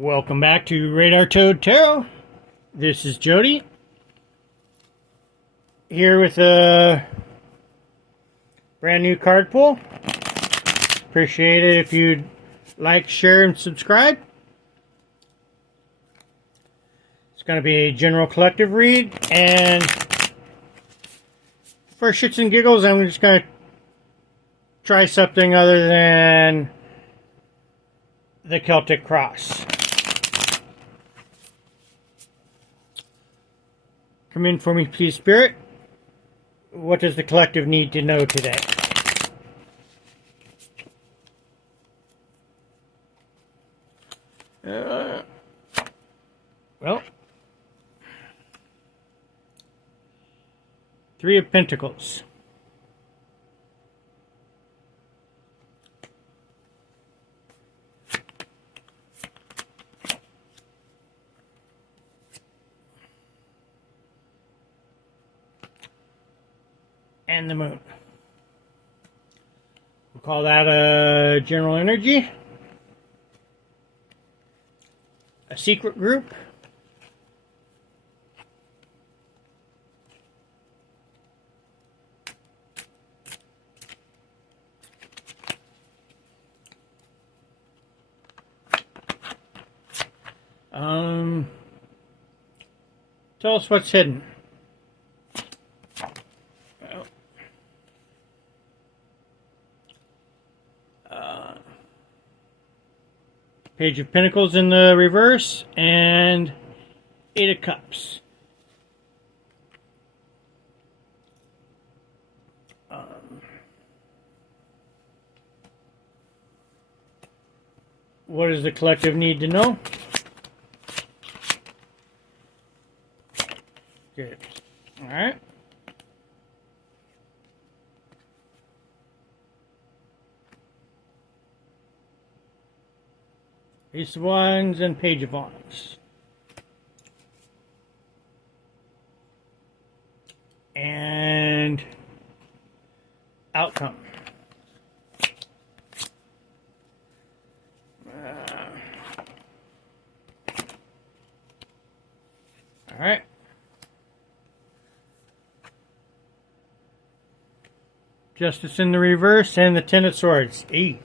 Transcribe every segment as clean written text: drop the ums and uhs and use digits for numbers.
Welcome back to Radar Toad Tarot. This is Jody here with a brand new card pull. Appreciate it if you'd like, share, and subscribe. It's going to be a general collective read, and for shits and giggles, I'm just going to try something other than the Celtic Cross. Come in for me, please, Spirit. What does the collective need to know today? Well, Three of Pentacles. And the Moon. We'll call that a general energy, a secret group, tell us what's hidden. Page of Pentacles in the reverse, and Eight of Cups. What does the collective need to know? Good. All right. Ace of Wands and Page of Wands. And outcome. All right. Justice in the reverse and the Ten of Swords. E.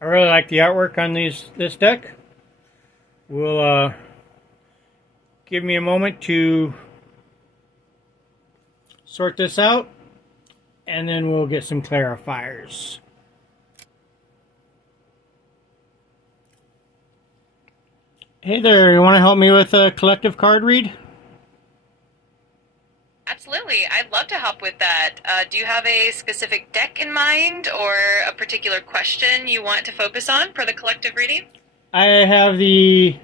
I really like the artwork on this deck. We'll give me a moment to sort this out, and then we'll get some clarifiers. Hey there, you want to help me with a collective card read? Absolutely. I'd love to help with that. Do you have a specific deck in mind or a particular question you want to focus on for the collective reading? I have the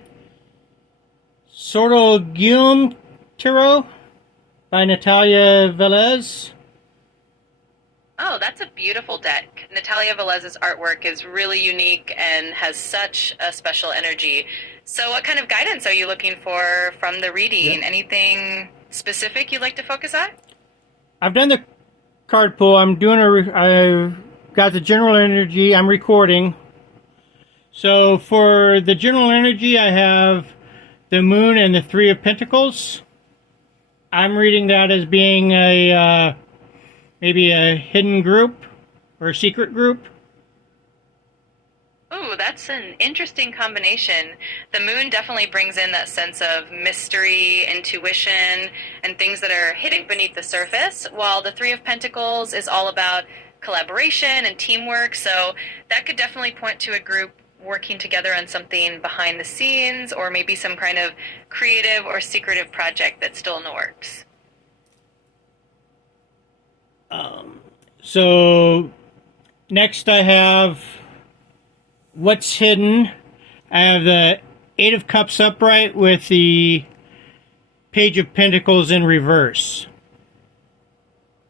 Sordo Guillaume Tarot by Natalia Velez. Oh, that's a beautiful deck. Natalia Velez's artwork is really unique and has such a special energy. So what kind of guidance are you looking for from the reading? Yep. Anything specific you'd like to focus on? I've done the card pull. I've got the general energy. I'm recording. So for the general energy, I have the Moon and the Three of Pentacles. I'm reading that as being a maybe a hidden group or a secret group. Ooh, that's an interesting combination. The moon definitely brings in that sense of mystery, intuition, and things that are hidden beneath the surface, while the Three of Pentacles is all about collaboration and teamwork. So that could definitely point to a group working together on something behind the scenes, or maybe some kind of creative or secretive project that's still in the works. So next I have what's hidden. I have the Eight of Cups upright with the Page of Pentacles in reverse.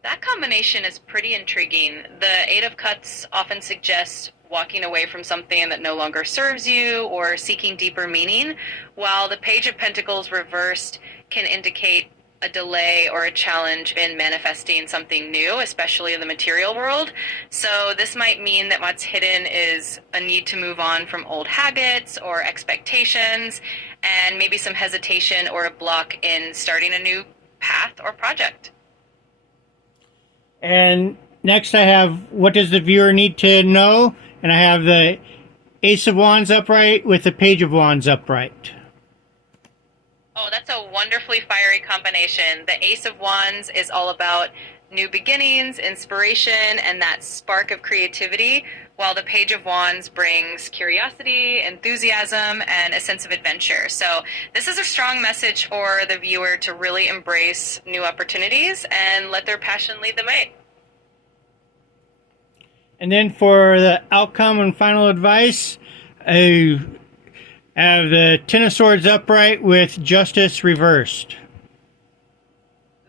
That combination is pretty intriguing. The Eight of Cups often suggests walking away from something that no longer serves you or seeking deeper meaning, while the Page of Pentacles reversed can indicate a delay or a challenge in manifesting something new, especially in the material world. So this might mean that what's hidden is a need to move on from old habits or expectations, and maybe some hesitation or a block in starting a new path or project. And next I have, what does the viewer need to know? And I have the Ace of Wands upright with the Page of Wands upright. Oh, that's a wonderfully fiery combination. The Ace of Wands is all about new beginnings, inspiration, and that spark of creativity, while the Page of Wands brings curiosity, enthusiasm, and a sense of adventure. So this is a strong message for the viewer to really embrace new opportunities and let their passion lead the way. And then for the outcome and final advice, I have the Ten of Swords upright with Justice reversed.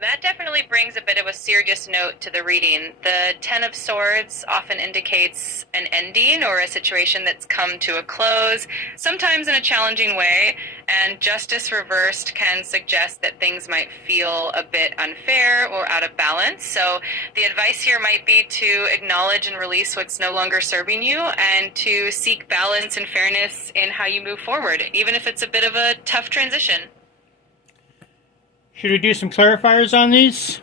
That definitely brings a bit of a serious note to the reading. The Ten of Swords often indicates an ending or a situation that's come to a close, sometimes in a challenging way, and Justice reversed can suggest that things might feel a bit unfair or out of balance. So the advice here might be to acknowledge and release what's no longer serving you and to seek balance and fairness in how you move forward, even if it's a bit of a tough transition. Should we do some clarifiers on these?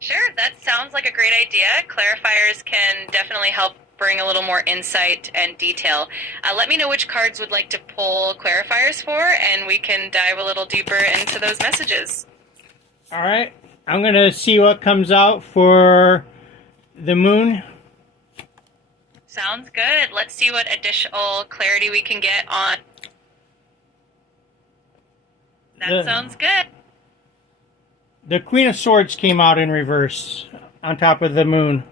Sure, that sounds like a great idea. Clarifiers can definitely help bring a little more insight and detail. Let me know which cards would like to pull clarifiers for, and we can dive a little deeper into those messages. All right, I'm going to see what comes out for the moon. Sounds good. Let's see what additional clarity we can get on. That sounds good. The Queen of Swords came out in reverse on top of the moon.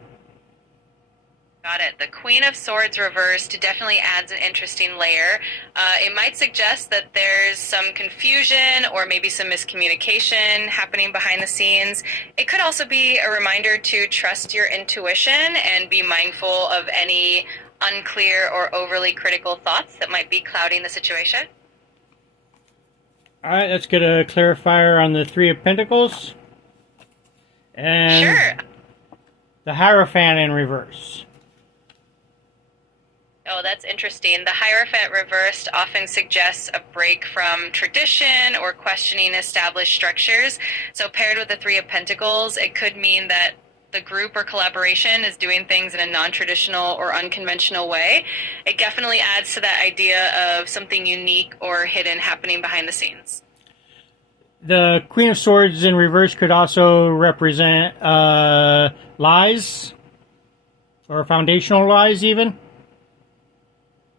Got it. The Queen of Swords reversed definitely adds an interesting layer. It might suggest that there's some confusion or maybe some miscommunication happening behind the scenes. It could also be a reminder to trust your intuition and be mindful of any unclear or overly critical thoughts that might be clouding the situation. All right, let's get a clarifier on the Three of Pentacles. And Sure. the Hierophant in reverse. Oh, that's interesting. The Hierophant reversed often suggests a break from tradition or questioning established structures. So paired with the Three of Pentacles, it could mean that the group or collaboration is doing things in a non-traditional or unconventional way. It definitely adds to that idea of something unique or hidden happening behind the scenes. The Queen of Swords in reverse could also represent lies, or foundational lies even.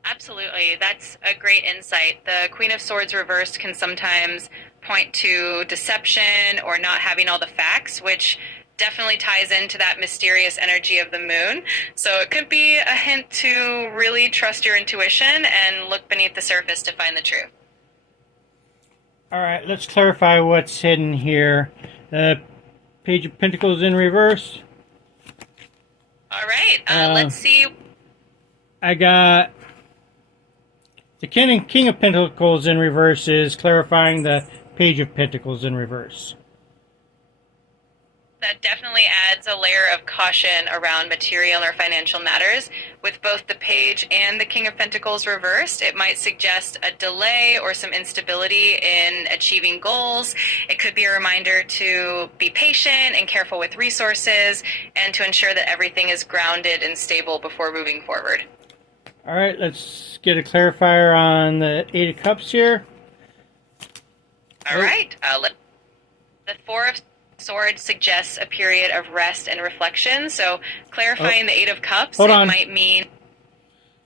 Absolutely. That's a great insight. The Queen of Swords reversed can sometimes point to deception or not having all the facts, which definitely ties into that mysterious energy of the moon. So it could be a hint to really trust your intuition and look beneath the surface to find the truth. All right, let's clarify what's hidden here. The Page of Pentacles in reverse. All right, let's see. I got the King of Pentacles in reverse is clarifying the Page of Pentacles in reverse. That definitely adds a layer of caution around material or financial matters. With both the Page and the King of Pentacles reversed, it might suggest a delay or some instability in achieving goals. It could be a reminder to be patient and careful with resources and to ensure that everything is grounded and stable before moving forward. All right, let's get a clarifier on the Eight of Cups here. All right. The Four of Swords suggests a period of rest and reflection. So clarifying the Eight of Cups, Hold it on. might mean...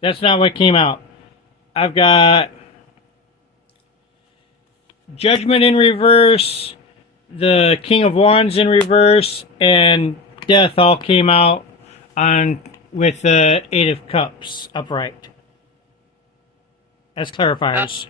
That's not what came out. I've got Judgment in reverse, the King of Wands in reverse, and Death all came out on with the Eight of Cups upright as clarifiers.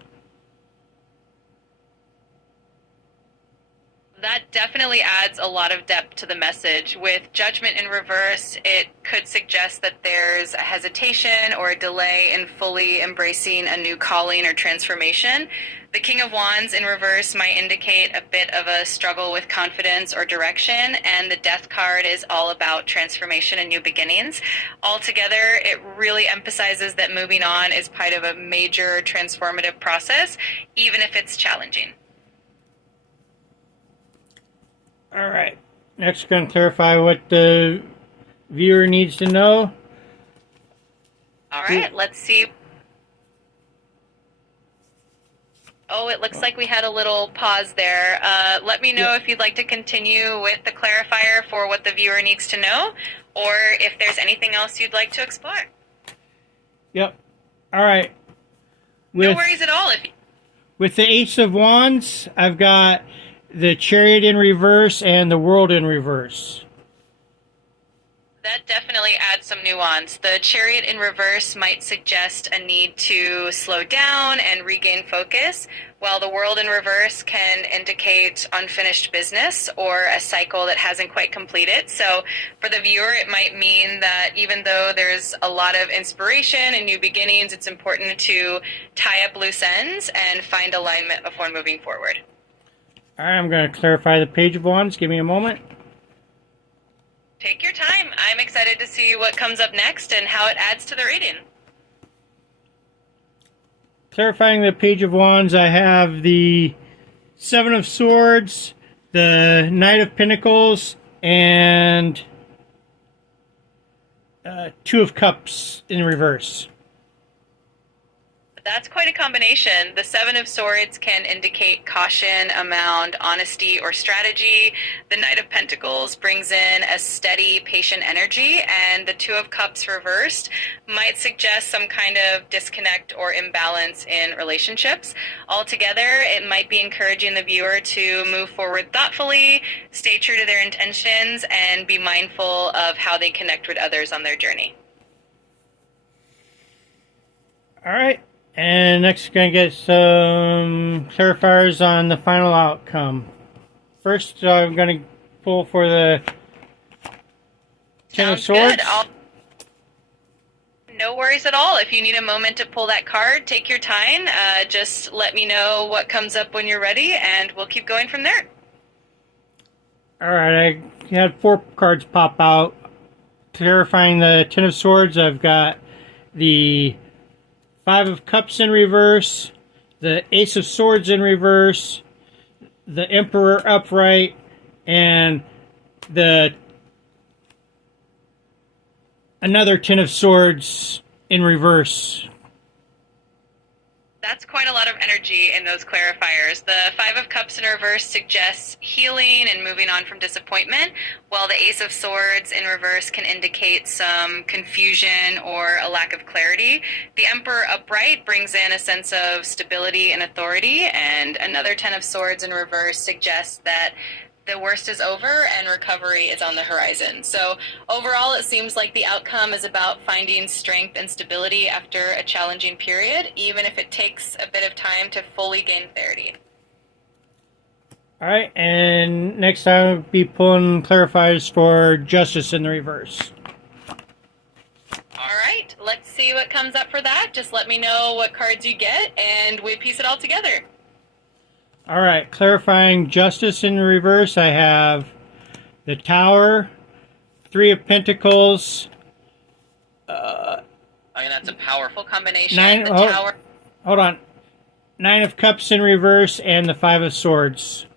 That definitely adds a lot of depth to the message. With judgment in reverse, it could suggest that there's a hesitation or a delay in fully embracing a new calling or transformation. The King of Wands in reverse might indicate a bit of a struggle with confidence or direction, and the Death card is all about transformation and new beginnings. Altogether, it really emphasizes that moving on is part of a major transformative process, even if it's challenging. All right. Next, going to clarify what the viewer needs to know. All right, let's see. Oh, it looks like we had a little pause there. Let me know if you'd like to continue with the clarifier for what the viewer needs to know, or if there's anything else you'd like to explore. Yep. All right. No worries at all. With the Ace of Wands, I've got the Chariot in reverse and the World in reverse. That definitely adds some nuance. The Chariot in reverse might suggest a need to slow down and regain focus, while the World in reverse can indicate unfinished business or a cycle that hasn't quite completed. So for the viewer, it might mean that even though there's a lot of inspiration and new beginnings, it's important to tie up loose ends and find alignment before moving forward. All right, I'm going to clarify the Page of Wands. Give me a moment. Take your time. I'm excited to see what comes up next and how it adds to the reading. Clarifying the Page of Wands, I have the Seven of Swords, the Knight of Pentacles, and Two of Cups in reverse. That's quite a combination. The Seven of Swords can indicate caution around honesty or strategy. The Knight of Pentacles brings in a steady, patient energy, and the Two of Cups reversed might suggest some kind of disconnect or imbalance in relationships. Altogether, it might be encouraging the viewer to move forward thoughtfully, stay true to their intentions, and be mindful of how they connect with others on their journey. All right. And next, we're going to get some clarifiers on the final outcome. First, I'm going to pull for the Ten of Swords. No worries at all. If you need a moment to pull that card, take your time. Just let me know what comes up when you're ready, and we'll keep going from there. All right, I had 4 cards pop out. Clarifying the Ten of Swords, I've got the Five of Cups in reverse, the Ace of Swords in reverse, the Emperor upright, and another Ten of Swords in reverse. That's quite a lot of energy in those clarifiers. The Five of Cups in reverse suggests healing and moving on from disappointment, while the Ace of Swords in reverse can indicate some confusion or a lack of clarity. The Emperor upright brings in a sense of stability and authority, and another Ten of Swords in reverse suggests that the worst is over and recovery is on the horizon. So overall, it seems like the outcome is about finding strength and stability after a challenging period, even if it takes a bit of time to fully gain clarity. All right, and next I'll be pulling clarifiers for Justice in the reverse. All right, let's see what comes up for that. Just let me know what cards you get, and we piece it all together. All right, clarifying Justice in reverse, I have the Tower, Three of Pentacles. That's a powerful combination. Tower. Hold on. Nine of Cups in reverse and the Five of Swords.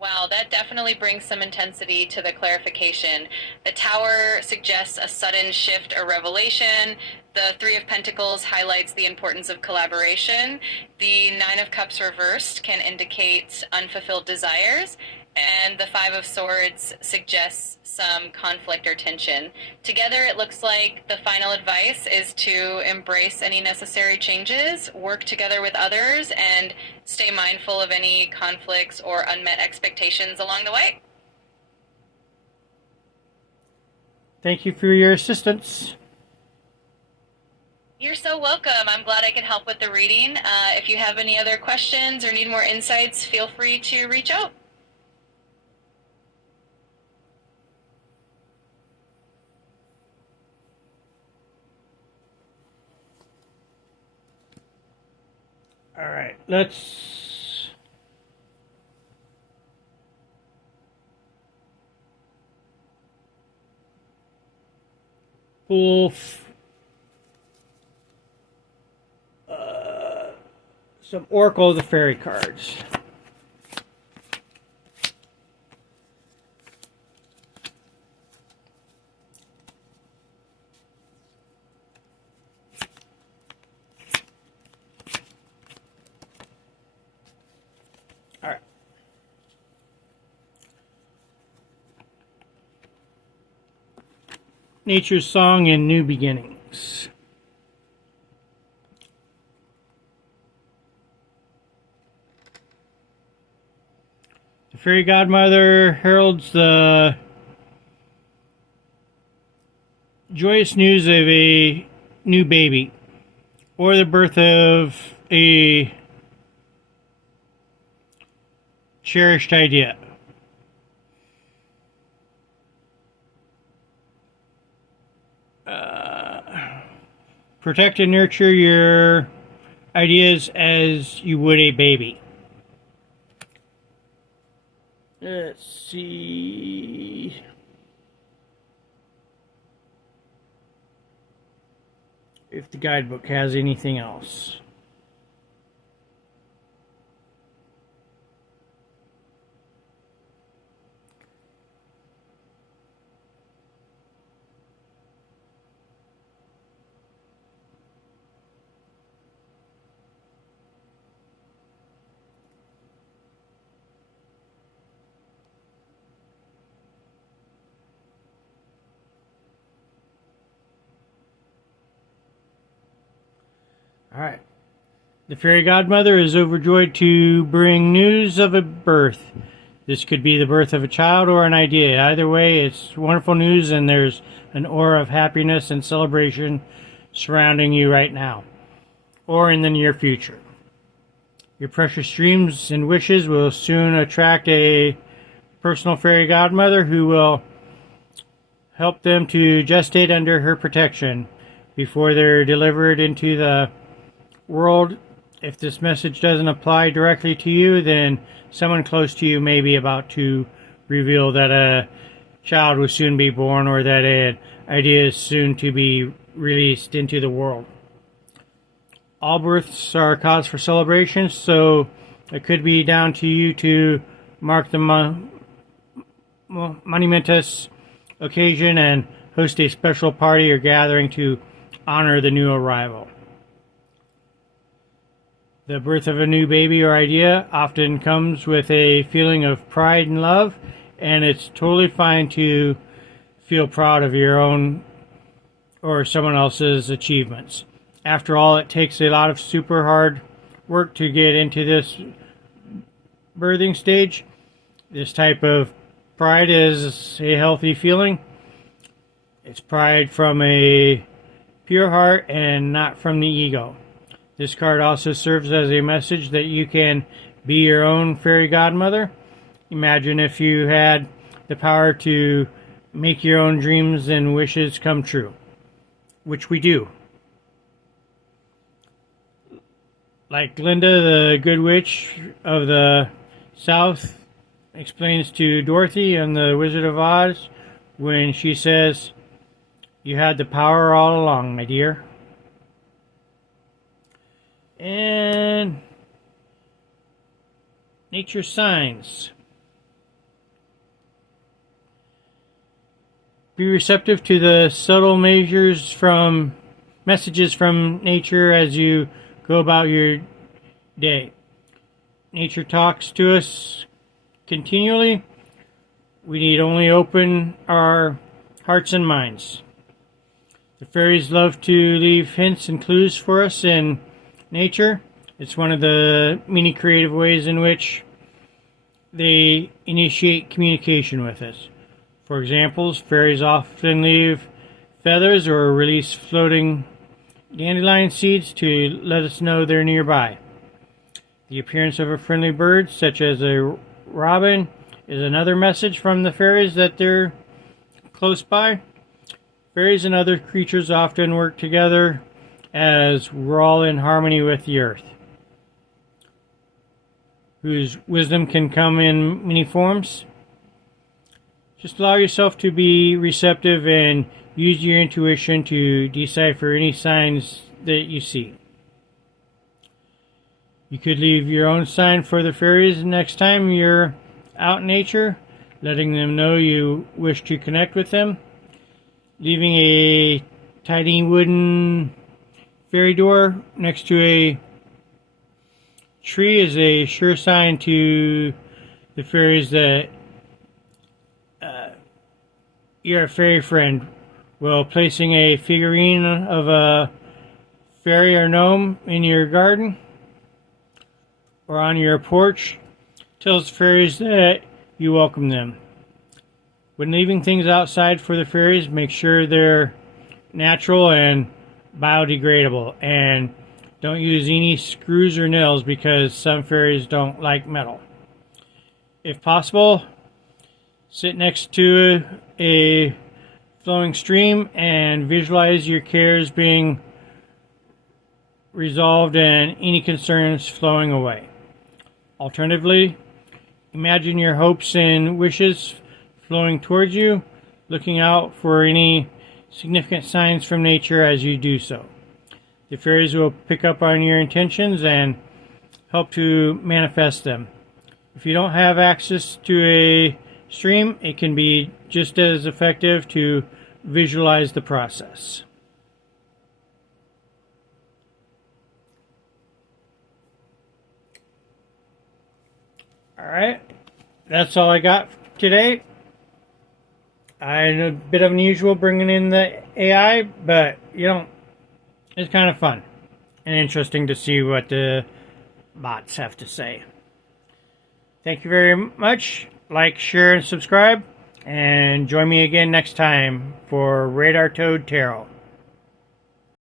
Wow, that definitely brings some intensity to the clarification. The Tower suggests a sudden shift or revelation. The Three of Pentacles highlights the importance of collaboration. The Nine of Cups reversed can indicate unfulfilled desires. And the Five of Swords suggests some conflict or tension. Together, it looks like the final advice is to embrace any necessary changes, work together with others, and stay mindful of any conflicts or unmet expectations along the way. Thank you for your assistance. You're so so welcome. I'm glad I could help with the reading. If you have any other questions or need more insights, feel free to reach out. All right, let's pull some Oracle of the Fairy cards. All right. Nature's Song and New Beginnings. The Fairy Godmother heralds the joyous news of a new baby or the birth of a cherished idea. Protect and nurture your ideas as you would a baby. Let's see. If the guidebook has anything else. All right. The fairy godmother is overjoyed to bring news of a birth. This could be the birth of a child or an idea. Either way, it's wonderful news, and there's an aura of happiness and celebration surrounding you right now or in the near future. Your precious dreams and wishes will soon attract a personal fairy godmother who will help them to gestate under her protection before they're delivered into the world. If this message doesn't apply directly to you, then someone close to you may be about to reveal that a child will soon be born or that an idea is soon to be released into the world. All births are a cause for celebration, so it could be down to you to mark the monumentous occasion and host a special party or gathering to honor the new arrival. The birth of a new baby or idea often comes with a feeling of pride and love, and it's totally fine to feel proud of your own or someone else's achievements. After all, it takes a lot of super hard work to get into this birthing stage. This type of pride is a healthy feeling. It's pride from a pure heart and not from the ego. This card also serves as a message that you can be your own fairy godmother. Imagine if you had the power to make your own dreams and wishes come true, which we do. Like Glinda, the Good Witch of the South, explains to Dorothy in The Wizard of Oz when she says, "You had the power all along, my dear." And nature signs. Be receptive to the subtle messages from nature as you go about your day. Nature talks to us continually. We need only open our hearts and minds. The fairies love to leave hints and clues for us in nature. It's one of the many creative ways in which they initiate communication with us. For example, fairies often leave feathers or release floating dandelion seeds to let us know they're nearby. The appearance of a friendly bird, such as a robin, is another message from the fairies that they're close by. Fairies and other creatures often work together as we're all in harmony with the earth, whose wisdom can come in many forms. Just allow yourself to be receptive and use your intuition to decipher any signs that you see. You could leave your own sign for the fairies next time you're out in nature, letting them know you wish to connect with them. Leaving a tiny wooden fairy door next to a tree is a sure sign to the fairies that you're a fairy friend. While placing a figurine of a fairy or gnome in your garden or on your porch tells fairies that you welcome them. When leaving things outside for the fairies, make sure they're natural and biodegradable, and don't use any screws or nails because some fairies don't like metal. If possible, sit next to a flowing stream and visualize your cares being resolved and any concerns flowing away. Alternatively, imagine your hopes and wishes flowing towards you, looking out for any significant signs from nature as you do so. The fairies will pick up on your intentions and help to manifest them. If you don't have access to a stream, it can be just as effective to visualize the process. Alright, that's all I got today. I'm a bit unusual bringing in the AI, but it's kind of fun and interesting to see what the bots have to say. Thank you very much. Like, share, and subscribe. And join me again next time for Radar Toad Tarot.